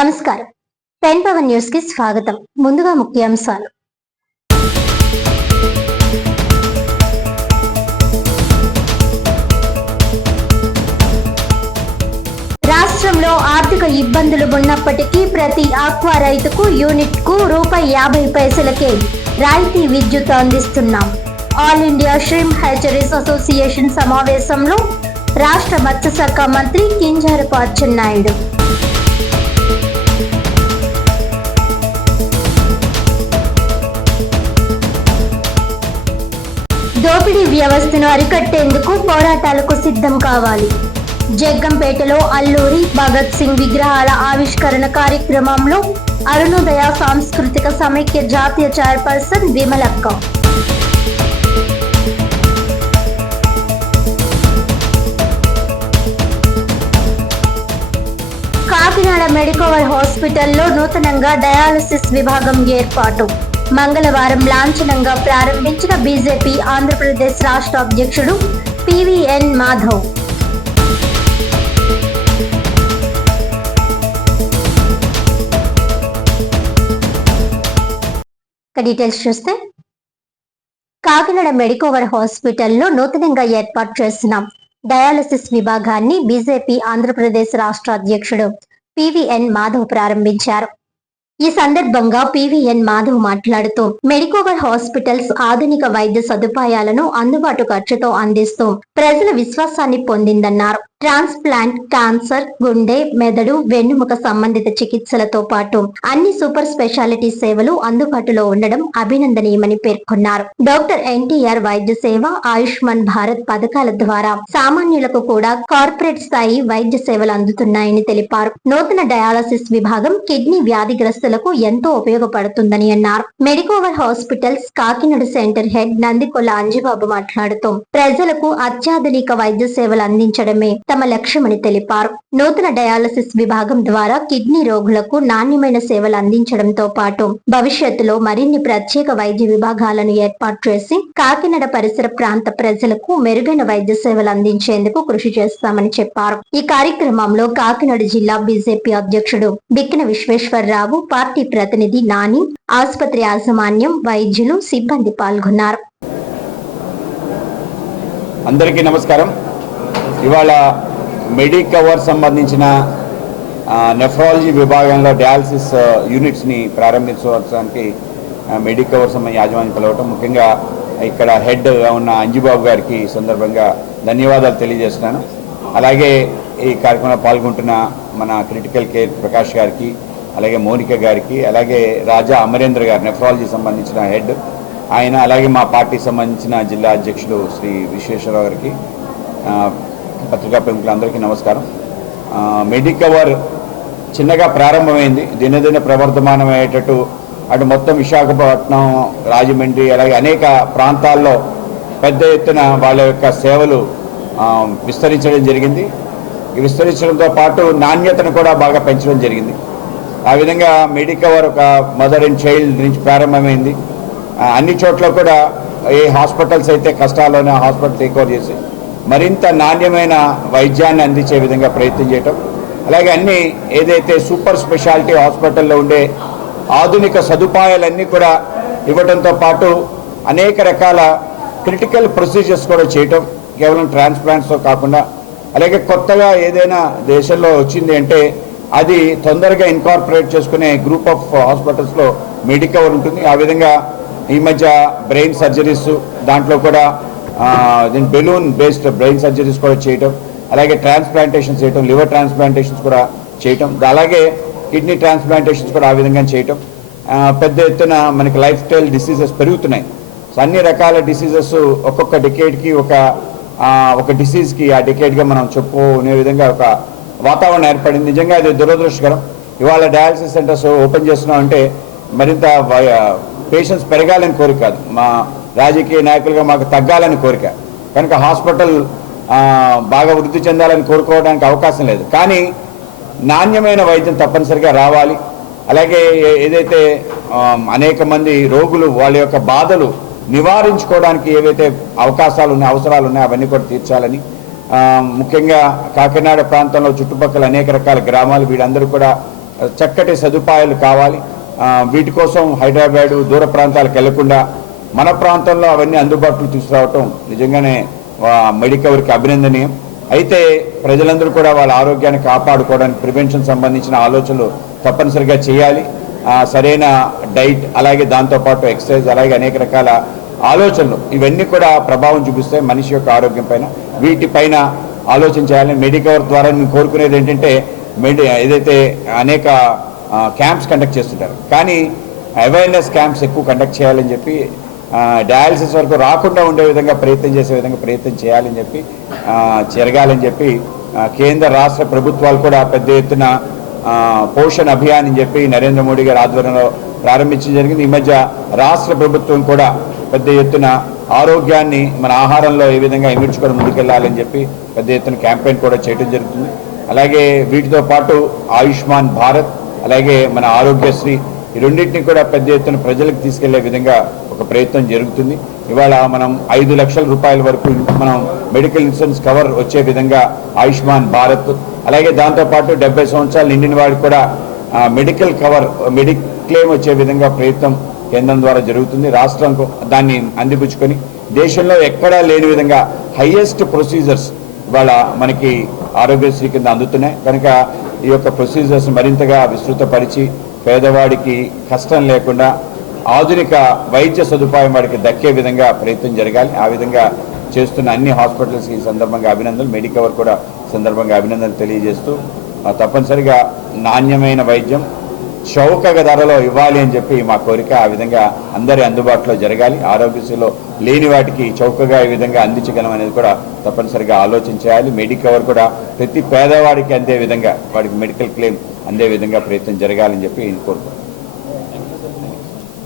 నమస్కారం. 10 power news కి స్వాగతం. ముందుగా ముఖ్యాంశాలు. రాష్ట్రంలో ఆర్థిక ఇబ్బందులు ఉన్నప్పటికీ ప్రతి ఆక్వా రైతుకు యూనిట్ కు ₹50 రాయితీ విద్యుత్ అందిస్తున్నాం. ఆల్ ఇండియా ష్రిమ్ హ్యాచరీస్ అసోసియేషన్ సమావేశంలో రాష్ట్ర మత్స్యశాఖ మంత్రి కింజరాపు అచ్చెన్నాయుడు. దోపిడీ వ్యవస్థను అరికట్టేందుకు పోరాటాలకు సిద్ధం కావాలి. జగ్గంపేటలో అల్లూరి భగత్ సింగ్ విగ్రహాల ఆవిష్కరణ కార్యక్రమంలో అరుణోదయ సాంస్కృతిక సమైక్య జాతీయ చైర్పర్సన్ విమలక్క. కాకినాడ మెడికోవర్ హాస్పిటల్లో నూతనంగా డయాలసిస్ విభాగం ఏర్పాటు. మంగళవారం లాంఛనంగా ప్రారంభించిన బీజేపీ ఆంధ్రప్రదేశ్ రాష్ట్ర అధ్యక్షుడు పివిఎన్ మాధవ్. డీటెయిల్స్ చూస్తే, కాకినాడ మెడికోవర్ హాస్పిటల్లో నూతనంగా ఏర్పాటు చేసిన డయాలసిస్ విభాగాన్ని బీజేపీ ఆంధ్రప్రదేశ్ రాష్ట్ర అధ్యక్షుడు పివిఎన్ మాధవ్ ప్రారంభించారు. ఈ సందర్భంగా పివిఎన్ మాధవ్ మాట్లాడుతూ మెడికోవర్ హాస్పిటల్స్ ఆధునిక వైద్య సదుపాయాలను అందుబాటు ఖర్చుతో అందిస్తూ ప్రజల విశ్వాసాన్ని పొందిందన్నారు. ట్రాన్స్ప్లాంట్, క్యాన్సర్, గుండె, మెదడు, వెన్నుముక సంబంధిత చికిత్సలతో పాటు అన్ని సూపర్ స్పెషాలిటీ సేవలు అందుబాటులో ఉండడం అభినందనీయమని పేర్కొన్నారు. డాక్టర్ ఎన్టీఆర్ వైద్య సేవ, ఆయుష్మాన్ భారత్ పథకాల ద్వారా సామాన్యులకు కూడా కార్పొరేట్ స్థాయి వైద్య సేవలు అందుతున్నాయని తెలిపారు. నూతన డయాలసిస్ విభాగం కిడ్నీ వ్యాధిగ్రస్తులకు ఎంతో ఉపయోగపడుతుందని అన్నారు. Medicover hospitals Kakinada centre head Nandikolla Anjibabu మాట్లాడుతూ ప్రజలకు అత్యాధునిక వైద్య సేవలు అందించడమే తమ లక్ష్యమని తెలిపారు. నూతన డయాలసిస్ విభాగం ద్వారా కిడ్నీ రోగులకు నాణ్యమైన సేవలు అందించడంతో పాటు భవిష్యత్తులో మరిన్ని ప్రత్యేక వైద్య విభాగాలను ఏర్పాటు చేసి కాకినాడ పరిసర ప్రాంత ప్రజలకు మెరుగైన వైద్య సేవలు అందించేందుకు కృషి చేస్తామని చెప్పారు. ఈ కార్యక్రమంలో కాకినాడ జిల్లా బీజేపీ అధ్యక్షుడు బిక్కిన విశ్వేశ్వరరావు, పార్టీ ప్రతినిధి నాని, ఆసుపత్రి యాజమాన్యం, వైద్యులు, సిబ్బంది పాల్గొన్నారు. అందరికీ నమస్కారం. ఇవాళ మెడికవర్ సంబంధించిన నెఫ్రాలజీ విభాగంలో డయాలసిస్ యూనిట్స్ని ప్రారంభించడానికి మెడికవర్ యాజమాన్యం పిలవటం, ముఖ్యంగా ఇక్కడ హెడ్గా ఉన్న అంజిబాబు గారికి సందర్భంగా ధన్యవాదాలు తెలియజేస్తున్నాను. అలాగే ఈ కార్యక్రమంలో పాల్గొంటున్న మన క్రిటికల్ కేర్ ప్రకాష్ గారికి, అలాగే మోనిక గారికి, అలాగే రాజా అమరేంద్ర గారు నెఫ్రాలజీ సంబంధించిన హెడ్ ఆయన, అలాగే మా పార్టీకి సంబంధించిన జిల్లా అధ్యక్షుడు శ్రీ విశ్వేశ్వరరావు గారికి, పత్రికా ప్రముఖులందరికీ నమస్కారం. మెడికవర్ చిన్నగా ప్రారంభమైంది, దినదిన ప్రవర్ధమానమయ్యేటట్టు అటు మొత్తం విశాఖపట్నం, రాజమండ్రి, అలాగే అనేక ప్రాంతాల్లో పెద్ద ఎత్తున వాళ్ళ యొక్క సేవలు విస్తరించడం జరిగింది. ఈ విస్తరించడంతో పాటు నాణ్యతను కూడా బాగా పెంచడం జరిగింది. ఆ విధంగా మెడికవర్ ఒక మదర్ అండ్ చైల్డ్ నుంచి ప్రారంభమైంది. అన్ని చోట్ల కూడా ఏ హాస్పిటల్స్ అయితే కష్టాల్లోనే హాస్పిటల్ టేక్ ఓవర్ చేసి మరింత నాణ్యమైన వైద్యాన్ని అందించే విధంగా ప్రయత్నం చేయటం, అలాగే అన్ని ఏదైతే సూపర్ స్పెషాలిటీ హాస్పిటల్లో ఉండే ఆధునిక సదుపాయాలన్నీ కూడా ఇవ్వడంతో పాటు అనేక రకాల క్రిటికల్ ప్రొసీజర్స్ కూడా చేయటం, కేవలం ట్రాన్స్ప్లాంట్స్తో కాకుండా, అలాగే కొత్తగా ఏదైనా దేశంలో వచ్చింది అంటే అది తొందరగా ఇన్కార్పొరేట్ చేసుకునే గ్రూప్ ఆఫ్ హాస్పిటల్స్లో మెడికవర్ ఉంటుంది. ఆ విధంగా ఈ మధ్య బ్రెయిన్ సర్జరీస్, దాంట్లో కూడా బెలూన్ బేస్డ్ బ్రెయిన్ సర్జరీస్ కూడా చేయటం, అలాగే ట్రాన్స్ప్లాంటేషన్స్ చేయటం, లివర్ ట్రాన్స్ప్లాంటేషన్స్ కూడా చేయటం, అలాగే కిడ్నీ ట్రాన్స్ప్లాంటేషన్స్ కూడా ఆ విధంగా చేయటం. పెద్ద ఎత్తున మనకి లైఫ్ స్టైల్ డిసీజెస్ పెరుగుతున్నాయి. సో అన్ని రకాల డిసీజెస్ ఒక్కొక్క డికేడ్కి ఒక డిసీజ్కి ఆ డికేడ్గా మనం చెప్పుకునే విధంగా ఒక వాతావరణం ఏర్పడింది. నిజంగా అది దురదృష్టకరం. ఇవాళ డయాలసిస్ సెంటర్స్ ఓపెన్ చేస్తున్నాం అంటే మరింత పేషెంట్స్ పెరగాలని కోరిక కాదు, మా రాజకీయ నాయకులుగా మాకు తగ్గాలని కోరిక. కనుక హాస్పిటల్ బాగా వృద్ధి చెందాలని కోరుకోవడానికి అవకాశం లేదు. కానీ నాణ్యమైన వైద్యం తప్పనిసరిగా రావాలి. అలాగే ఏదైతే అనేక మంది రోగులు వాళ్ళ యొక్క బాధలు నివారించుకోవడానికి ఏవైతే అవకాశాలు ఉన్నాయి, అవసరాలు ఉన్నాయి, అవన్నీ కూడా తీర్చాలని ముఖ్యంగా కాకినాడ ప్రాంతంలో చుట్టుపక్కల అనేక రకాల గ్రామాలు వీళ్ళందరూ కూడా చక్కటి సదుపాయాలు కావాలి. వీటి కోసం హైదరాబాదు దూర ప్రాంతాలకు వెళ్లకుండా మన ప్రాంతంలో అవన్నీ అందుబాటులో తీసుకురావటం నిజంగానే మెడికవర్కి అభినందనీయం. అయితే ప్రజలందరూ కూడా వాళ్ళ ఆరోగ్యాన్ని కాపాడుకోవడానికి ప్రివెన్షన్ సంబంధించిన ఆలోచనలు తప్పనిసరిగా చేయాలి. సరైన డైట్, అలాగే దాంతోపాటు ఎక్సర్సైజ్, అలాగే అనేక రకాల ఆలోచనలు ఇవన్నీ కూడా ప్రభావం చూపిస్తాయి మనిషి యొక్క ఆరోగ్యం పైన. వీటిపైన ఆలోచన చేయాలని మెడికవర్ ద్వారా నేను కోరుకునేది ఏంటంటే, ఏదైతే అనేక క్యాంప్స్ కండక్ట్ చేస్తుంటారు, కానీ అవేర్నెస్ క్యాంప్స్ ఎక్కువ కండక్ట్ చేయాలని చెప్పి, డయాలసిస్ వరకు రాకుండా ఉండే విధంగా ప్రయత్నం చేసే విధంగా ప్రయత్నం చేయాలని చెప్పి, జరగాలని చెప్పి కేంద్ర రాష్ట్ర ప్రభుత్వాలు కూడా పెద్ద ఎత్తున పోషణ్ అభియాన్ అని చెప్పి నరేంద్ర మోడీ గారి ఆధ్వర్యంలో ప్రారంభించడం జరిగింది. ఈ మధ్య రాష్ట్ర ప్రభుత్వం కూడా పెద్ద ఎత్తున ఆరోగ్యాన్ని మన ఆహారంలో ఏ విధంగా ఇమిడ్చుకొని ముందుకెళ్లాలని చెప్పి పెద్ద ఎత్తున క్యాంపెయిన్ కూడా చేయడం జరుగుతుంది. అలాగే వీటితో పాటు ఆయుష్మాన్ భారత్, అలాగే మన ఆరోగ్యశ్రీ, ఈ రెండింటినీ కూడా పెద్ద ఎత్తున ప్రజలకు తీసుకెళ్లే విధంగా ఒక ప్రయత్నం జరుగుతుంది. ఇవాళ మనం 5 లక్షల రూపాయల వరకు మనం మెడికల్ ఇన్సూరెన్స్ కవర్ వచ్చే విధంగా ఆయుష్మాన్ భారత్, అలాగే దాంతోపాటు 70 సంవత్సరాలు నిండిన వాడికి కూడా మెడికల్ కవర్, మెడిక్లెయిమ్ వచ్చే విధంగా ప్రయత్నం కేంద్రం ద్వారా జరుగుతుంది. రాష్ట్రం దాన్ని అందిపుచ్చుకొని దేశంలో ఎక్కడా లేని విధంగా హైయెస్ట్ ప్రొసీజర్స్ ఇవాళ మనకి ఆరోగ్యశ్రీ కింద అందుతున్నాయి. కనుక ఈ యొక్క ప్రొసీజర్స్ మరింతగా విస్తృతపరిచి పేదవాడికి కష్టం లేకుండా ఆధునిక వైద్య సదుపాయం వాడికి దక్కే విధంగా ప్రయత్నం జరగాలి. ఆ విధంగా చేస్తున్న అన్ని హాస్పిటల్స్కి ఈ సందర్భంగా అభినందనలు, మెడికవర్ కూడా సందర్భంగా అభినందనలు తెలియజేస్తూ తప్పనిసరిగా నాణ్యమైన వైద్యం చౌక ధరలో ఇవ్వాలి అని చెప్పి మా కోరిక. ఆ విధంగా అందరి అందుబాటులో జరగాలి. ఆరోగ్యశ్రీలో లేని వాటికి చౌకగా ఈ విధంగా అందించగలం అనేది కూడా తప్పనిసరిగా ఆలోచించాలి. మెడికవర్ కూడా ప్రతి పేదవాడికి అందే విధంగా, వాడికి మెడికల్ క్లెయిమ్ అందే విధంగా ప్రయత్నం జరగాలని చెప్పి కోరుకుంటున్నాను.